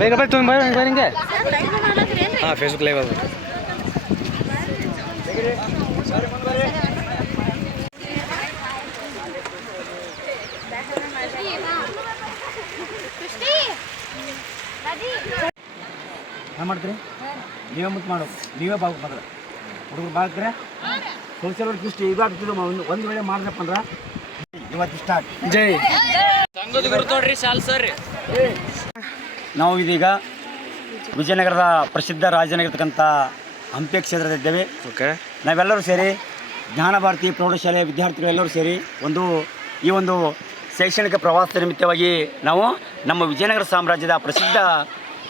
ಬೇಗ ಬರ್ರಿ ತುಂಬ ಬರ್ರಿ ಹಿಂಗೆ ಹಾಂ ಫೇಸ್ಬುಕ್ ಲೈವ್ ಅದು ಏನು ಮಾಡ್ತೀರಿ? ನೀವೇ ಮುಂದೆ ಮಾಡು. ನೀವೇ ಬಾವು ಬಂದ್ರೆ ಹುಡುಗರು ಬಾಗ್ತಾರೆ ಸೋಷಿಯಲ್ ವರ್ಕ್ ಇಷ್ಟು ಈಗ ಆಗ್ತಿದ್ರು ಒಂದು ಒಂದು ವೇಳೆ ಮಾಡಿದ್ರಪ್ಪ ಅಂದ್ರೆ ಇವತ್ತು ಸ್ಟಾರ್ಟ್ ಜೈ. ನಾವು ಇದೀಗ ವಿಜಯನಗರದ ಪ್ರಸಿದ್ಧ ರಾಜನಾಗಿರ್ತಕ್ಕಂಥ ಹಂಪಿ ಕ್ಷೇತ್ರದಲ್ಲಿದ್ದೇವೆ. ಓಕೆ. ನಾವೆಲ್ಲರೂ ಸೇರಿ ಜ್ಞಾನ ಭಾರತಿ ಪ್ರೌಢಶಾಲೆಯ ವಿದ್ಯಾರ್ಥಿಗಳೆಲ್ಲರೂ ಸೇರಿ ಒಂದು ಈ ಒಂದು ಶೈಕ್ಷಣಿಕ ಪ್ರವಾಸದ ನಿಮಿತ್ತವಾಗಿ ನಾವು ನಮ್ಮ ವಿಜಯನಗರ ಸಾಮ್ರಾಜ್ಯದ ಪ್ರಸಿದ್ಧ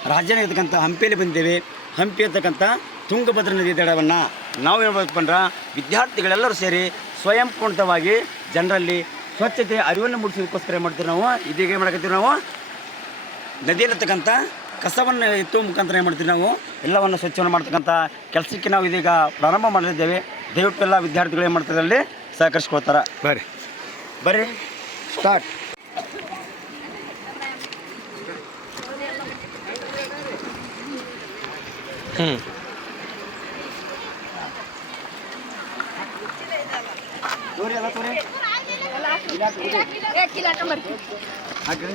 ರಾಜನಾಗಿರ್ತಕ್ಕಂಥ ಹಂಪಿಯಲ್ಲಿ ಬಂದಿದ್ದೇವೆ. ಹಂಪಿ ಇರ್ತಕ್ಕಂಥ ತುಂಗಭದ್ರಾ ನದಿ ದಡವನ್ನು ನಾವು ಹೇಳ್ಬೇಕು ಅಂದ್ರೆ ವಿದ್ಯಾರ್ಥಿಗಳೆಲ್ಲರೂ ಸೇರಿ ಸ್ವಯಂ ಪ್ರೇರಿತವಾಗಿ ಜನರಲ್ಲಿ ಸ್ವಚ್ಛತೆ ಅರಿವನ್ನು ಮೂಡಿಸೋದಕ್ಕೋಸ್ಕರ ಮಾಡ್ತೀವಿ ನಾವು. ಇದೀಗ ಏನು ಮಾಡಕತ್ತೀವಿ ನಾವು? ನದಿಯಲ್ಲಿರ್ತಕ್ಕಂಥ ಕಸವನ್ನು ಎತ್ತುವ ಮುಖಾಂತರ ಏನು ಮಾಡ್ತೀವಿ ನಾವು ಎಲ್ಲವನ್ನು ಸ್ವಚ್ಛವನ್ನು ಮಾಡ್ತಕ್ಕಂಥ ಕೆಲಸಕ್ಕೆ ನಾವು ಇದೀಗ ಪ್ರಾರಂಭ ಮಾಡಲಿದ್ದೇವೆ ದಯವಿಟ್ಟು ಎಲ್ಲ ವಿದ್ಯಾರ್ಥಿಗಳು ಏನು ಮಾಡ್ತಾರೆ ಅಲ್ಲಿ ಸಹಕರಿಸ್ಕೊಳ್ತಾರೆ ಬರ್ರಿ ಬರ್ರಿ ಸ್ಟಾರ್ಟ್ ಹ್ಞೂ ತೋರಿ ಎಲ್ಲ ತೋರಿ ಹಾಕ್ರಿ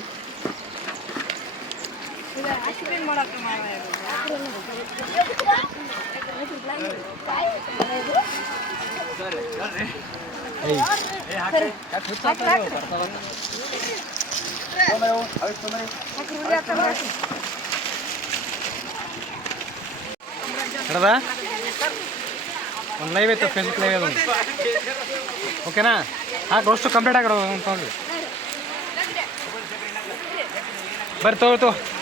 ಒಂದು ಲೈವ್ ಫೇಸ್ಬುಕ್ ಲೈವ್ ಓಕೆನಾ ಹಾಕಿ ಅಷ್ಟು ಕಂಪ್ಲೀಟ್ ಆಗಿರೋ ತೊಗೊಂಡ್ರಿ ಬರ್ರಿ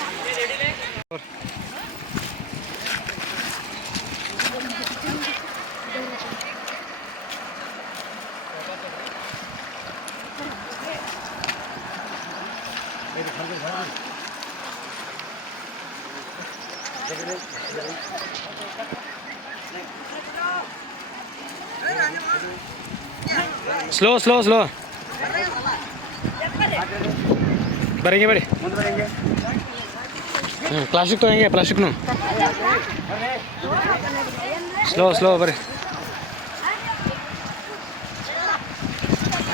ಸ್ಲೋ ಸ್ಲೋ ಸ್ಲೋ ಬರ್ರಿ ಹಿಂಗೆ ಬರ್ರಿ ಮುಂದೆ ಬರ್ರಿ ಹಿಂಗೆ. ಹ್ಞೂ ಪ್ಲಾಸ್ಟಿಕ್ ತಗೋ ಹಿಂಗೆ ಪ್ಲಾಸ್ಟಿಕ್ನು ಸ್ಲೋ ಸ್ಲೋ ಬರ್ರಿ.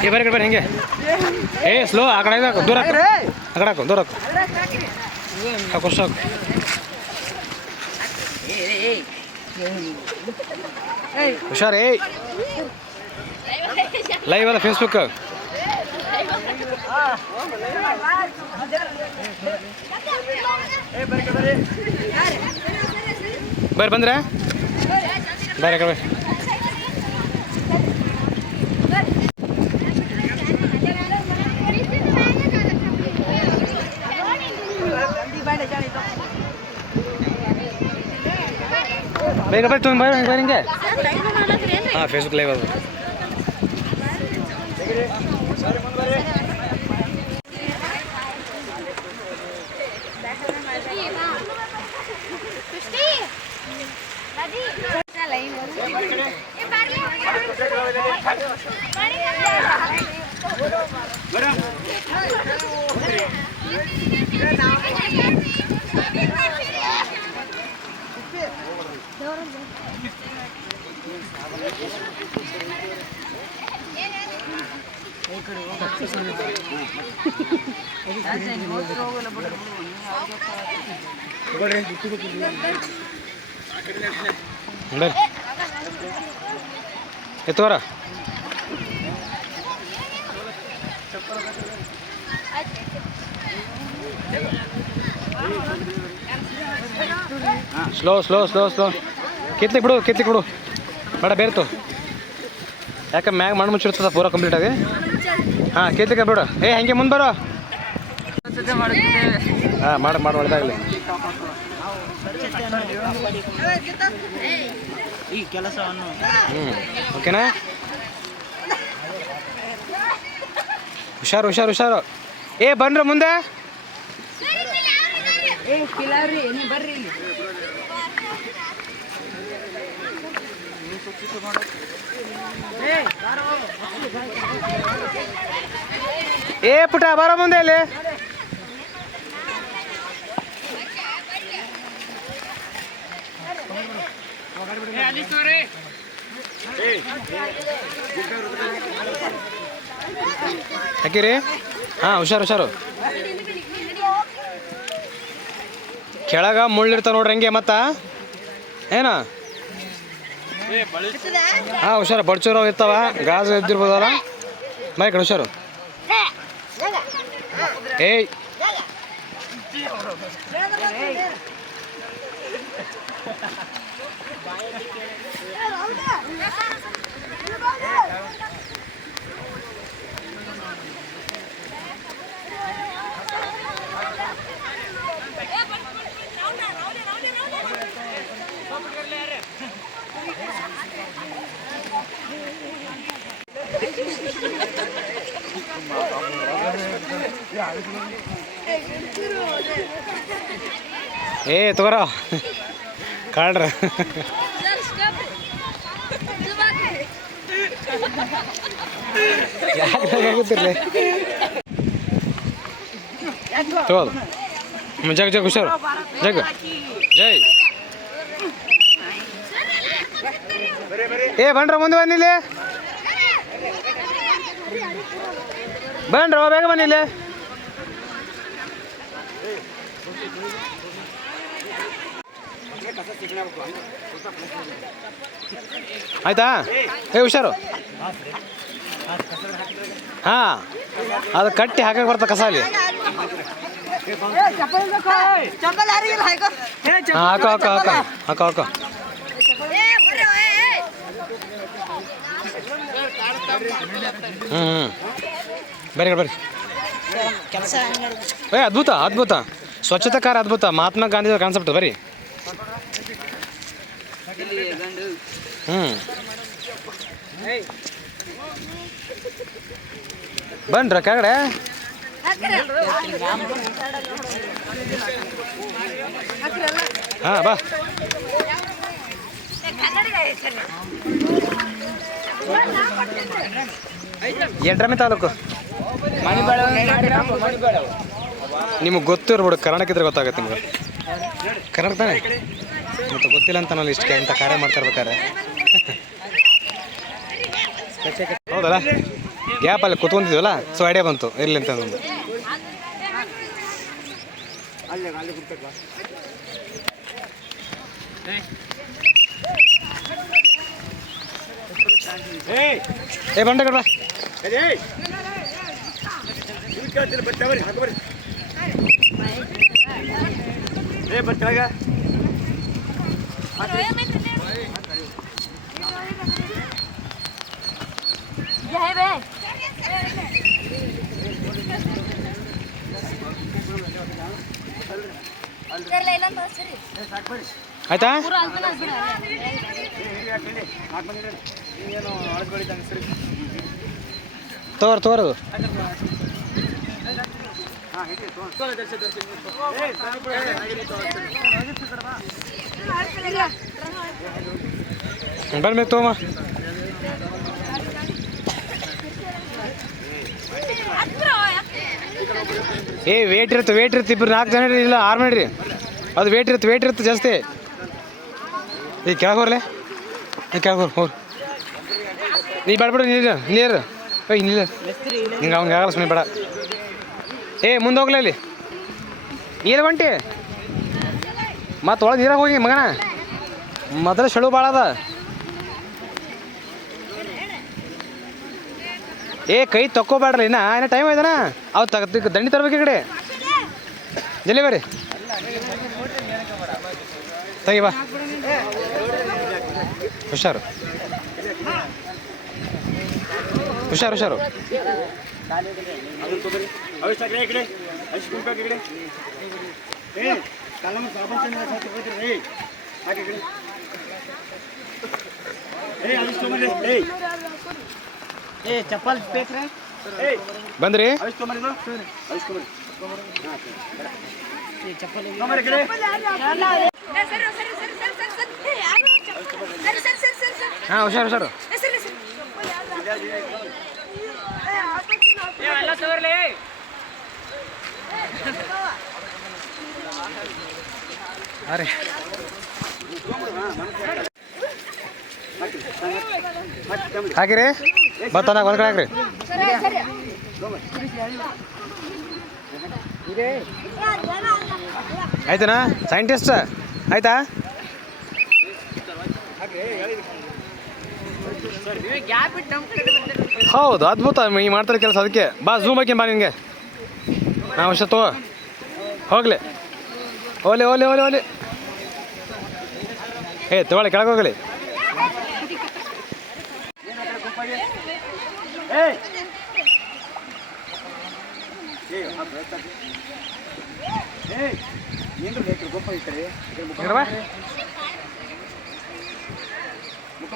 ಏ ಬರ್ರಿ ಕಡೆ ಬರ್ರಿ ಹಿಂಗೆ. ಏ ಸ್ಲೋ ಆ ಕಡೆ ಹಾಕು ದೂರ ಹಾಕು. ಆ ಕಡೆ ಹಾಕು ದೂರ ಹಾಕು. ಹಾಕು ಹುಷಾರ್ ಲೈವ್ ಅಲ್ಲ ಫೇಸ್ಬುಕ್ ಬರ್ರಿ ಬಂದ್ರೆ? ಬರ್ರಿ ಕಡೆ ಬರ್ರಿ. ಬೇಗ ಬರ್ರಿ ತುಂಬ ಬರ್ರಿ ಬರ್ರಿ ಹಿಂಗೆ. ಹಾಂ ಫೇಸ್ಬುಕ್ ಲೈವ್ ಅದು ಎತ್ತುವರ ಸ್ಲೋ ಸ್ಲೋ ಸ್ಲೋ ಸ್ಲೋ ಕಿತ್ಲಿಕ್ ಬಿಡು ಕಿತ್ಲಿಕ್ ಬಿಡು. ಬೇಡ, ಬೇರ್ತು. ಯಾಕೆ ಮ್ಯಾಗ ಮಣ್ಣು ಮುಚ್ಚಿರ್ತದ ಪೂರ ಕಂಪ್ಲೀಟ್ ಆಗಿ. ಹಾಂ, ಕಿತ್ಲಿಕ್ಕೆ ಬಿಡು. ಏ, ಹಂಗೆ ಮುಂದೆ ಬರೋ. ಹಾಂ, ಮಾಡಿ ಮಾಡಿ ಒಳ್ಳೆದಾಗಲಿ ಈ ಕೆಲಸವನ್ನು ಹ್ಞೂ ಓಕೆನಾ? ಹುಷಾರು ಹುಷಾರು ಹುಷಾರು. ಏ ಬನ್ರ ಮುಂದೆ. ಏ ಕಿಲಾರಿ ನೀ ಬರ್ರಿ ಇಲ್ಲಿ. ಏ ಪುಟ ಬರೋ ಮುಂದೆ ಇಲ್ಲಿ. ಹಾಕಿರಿ ಹಾ ಹುಷಾರು ಹುಷಾರು. ಕೆಳಗ ಮುಳ್ಳಿರ್ತಾವ ನೋಡ್ರಿ ಹಂಗೆ ಮತ್ತ? ಏನ? ಹಾಂ, ಹುಷಾರು ಬಡ್ಚೂರವ್ ಇರ್ತಾವ. ಗಾಜು ಎದ್ದಿರ್ಬೋದಲ್ಲ? ಮೈ ಕಡೆ ಹುಷಾರು. ಏಯ್. ಏ, ತಗೋರ. ಕಾಡ್ರ. ಯಾಕೆ ಆಗುತ್ತಿರ್ಲಿ? ತಗೋದು ಜಗ್ ಜಗ್, ಹುಷಾರು. ಜಗ್. ಜೈ. ಏ ಬನ್ರ ಮುಂದೆ ಬನ್ನಿಲ್ಲಿ ಬನ್ರ ಬೇಗ ಬನ್ನಿಲ್ಲಿ ಆಯ್ತಾ? ಏ, ಹುಷಾರು. ಹಾಂ, ಅದು ಕಟ್ಟಿ ಹಾಕಕ್ಕೆ ಬರ್ತಾ ಕಸ ಅಲ್ಲಿ. ಹಾಕೋ ಹಾಕೋ ಹಾಕೋ ಹಾಕೋ ಹಾಕೋ. ಹ್ಞೂ ಹ್ಞೂ ಬರ್ರಿ ಬರ್ರಿ ಏ, ಅದ್ಭುತ ಅದ್ಭುತ. ಸ್ವಚ್ಛತಾ ಕಾರ್ ಅದ್ಭುತ. ಮಹಾತ್ಮ ಗಾಂಧಿ ಕಾನ್ಸೆಪ್ಟ್ ಬರೀ. ಹ್ಞೂ ಬನ್ರ ಕೆಳಗಡೆ ಹಾಂ ಬಾ. ಎಂಟ್ರಮೆ ತಾಲೂಕು? ನಿಮಗೆ ಗೊತ್ತು ಇರ್ಬೋದು ಕರ್ನಾಟಕ ಗೊತ್ತಾಗುತ್ತೆ ನಿಮ್ಗೆ. ಕರ್ನಾಟಕ ತಾನೆ? ಮತ್ತು ಗೊತ್ತಿಲ್ಲ ಅಂತ ನಾನು ಇಷ್ಟು ಇಂಥ ಕಾರ್ಯ ಮಾಡ್ತಾ ಇರ್ಬೇಕಾರೆ ಗ್ಯಾಪ್ ಅಲ್ಲಿ ಕುತ್ಕೊಂತಿದ್ವಲ್ಲ ಸೊ ಐಡಿಯಾ ಬಂತು. ಇರಲಿ ಅಂತ ಒಂದು ಏ, ಬಂಡೆ ಕಡ್ಬಾ ಏ ಬಟ್ಟಾಗ ಆಯ್ತಾ? ಸರಿ ತೋರ್ ಮೇಲೆ ತೋಮ. ಏ ವೇಟ್ ಇರುತ್ತೆ ವೇಟ್ ಇರುತ್ತೆ, ಇಬ್ರು ನಾಲ್ಕು ಜನ ಇಲ್ಲ, ಆರು ಮಾಡ್ರಿ ಅದು ವೇಟ್ ಇರುತ್ತೆ ವೇಟ್ ಇರುತ್ತೆ ಜಾಸ್ತಿ. ಈಗ ಕೆಳಗೋರ್ಲೆ ಈಗ ಈ ಕೆಳಗೆ ಹೋರ್ ನೀ ಬೇಡ ಬಿಡು ನೀರು ನೀರು ಏಯ್ ನೀರು ಹಿಂಗೆ ಅವ್ನಿಗೆ ಆಗಲ್ಲ ಸುಮ್ಮನೆ ಬೇಡ. ಏ, ಮುಂದೆ ಹೋಗ್ಲಿ ಅಲ್ಲಿ. ಏನು ಬಂಟಿ. ಮತ್ತೆ ಒಳಗೆ ನೀರಾಗ ಹೋಗಿ ಮಗನ. ಮೊದಲು ಸೆಳು ಭಾಳ ಅದ. ಏ, ಕೈ ತಕ್ಕೋಬೇಡ್ರಿ ಇನ್ನ. ಏನ ಟೈಮ್ ಆಯ್ತಾನ ಅವ್ ತಗ ದಂಡಿ ತರ್ಬೇಕು ಈ ಕಡೆ. ಜಲ್ಲಿ ಬರ್ರಿ. ತೆಗಿ ಬಾ. ಹುಷಾರು. ಹುಷಾರು ಹುಷಾರು. ಏ ಚಪ್ಪಲ್ ಬೇಕ್ರೆ ಬಂದ್ರಿ ಹಾಂ ಹುಷಾರು. ಹುಷಾರು ಎಲ್ಲ ತಗೋರ್ಲಿ ಅರೆ. ಹಾಕಿರಿ ಭತ್ತ ಒಂದ್ ಕಡೆ ಹಾಕ್ರಿ. ಆಯ್ತನಾ? ಸೈಂಟಿಸ್ಟ್ ಆಯ್ತಾ? ಹೌದು, ಅದ್ಭುತ. ಈ ಮಾಡ್ತಾರೆ ಕೆಲಸ ಅದಕ್ಕೆ. ಬಾ ಝೂಮ್ ಹಾಕಿ ಬಾ ನಿನಗೆ. ನಾವು ಇಷ್ಟ ತೋ ಹೋಗ್ಲಿ. ಓಲೆ ಓಲೆ ಓಲೆ ಓಲೆ. ಏ ತಗೊಳ್ಳಿ ಕೆಳಗೆ ಹೋಗಲಿ. ಮುಖ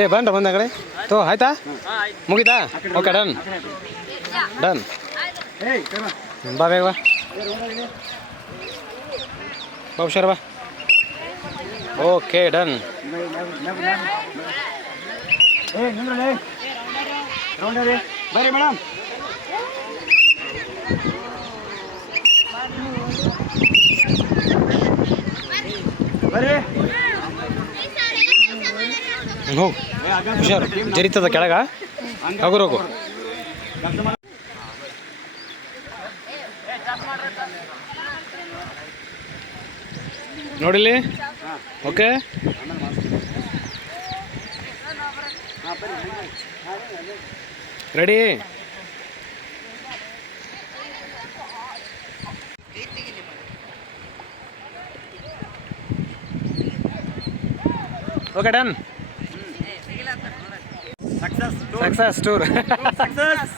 ಏ, ಬನ್ರ ಬಂದ ಕಡೆ ತೋ, ಆಯ್ತಾ? ಮುಗಿತಾ? ಓಕೆ ಡನ್ ಡನ್ ಬಾ, ಬೇಗ ಬಾ. ಬಾ, ಹುಷಾರು ಬಾ. ಓಕೆ ಡನ್ ಬರ್ರಿ ಮೇಡಮ್. ಹುಷಾರು. ಜರಿತದ ಕೆಳಗ. ಹೋಗು ಹೋಗು. ನೋಡಿಲಿ okay. Ready? Okay done success success tour success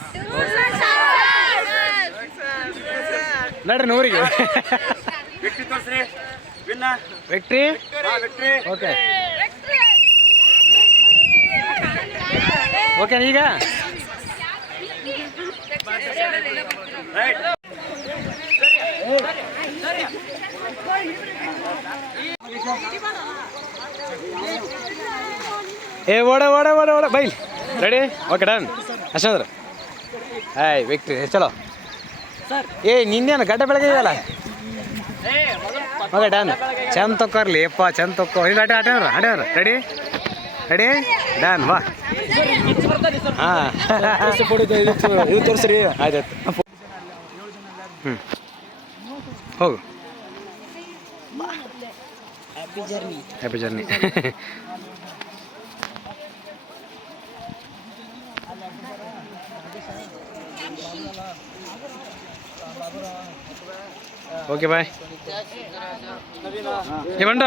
ನಡ್ರಿ ನೂರಿಗೆ. ವಿಕ್ಟ್ರಿ ಓಕೆ ಓಕೆ ಈಗ? ರೈಟ್ ಏ, ಓಡ ಓಡ ಓಡ ಓಡ. ಬೈಲ್. ರೆಡಿ ಓಕೆ ಡನ್ ಅಷ್ಟಂದ್ರ ಆಯ್ ವಿಕ್ಟ್ರಿ ಚಲೋ. ಏ, ನಿನ್ನೇನು ಗಡ್ಡ ಬೆಳಗ್ಗೆ ಇದೆಯಲ್ಲ? ಓಕೆ ಡನ್ ಚಂದ ತೊಕ್ಕೋರ್ಲಿ. ಅಪ್ಪ ಚಂದ ತೊಕ್ಕೋ. ಇಲ್ಲ ಆಟ ಆಟ ಆಟ ರೆಡಿ ರೆಡಿ ಡನ್ ವಾ. ಹಾಂ. ಇದು ಹ್ಞೂ ಹೋಗು. ಹ್ಯಾಪಿ ಜರ್ನಿ ಓಕೆ ಬಾಯ್ ಏ ಬಂಡ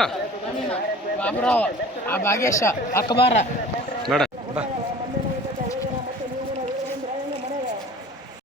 ಬಾಬುರಾವ್ ಆ ಭಾಗ್ಯಶ ಅಕ್ಬಾರ ನೋಡ ಬಾ.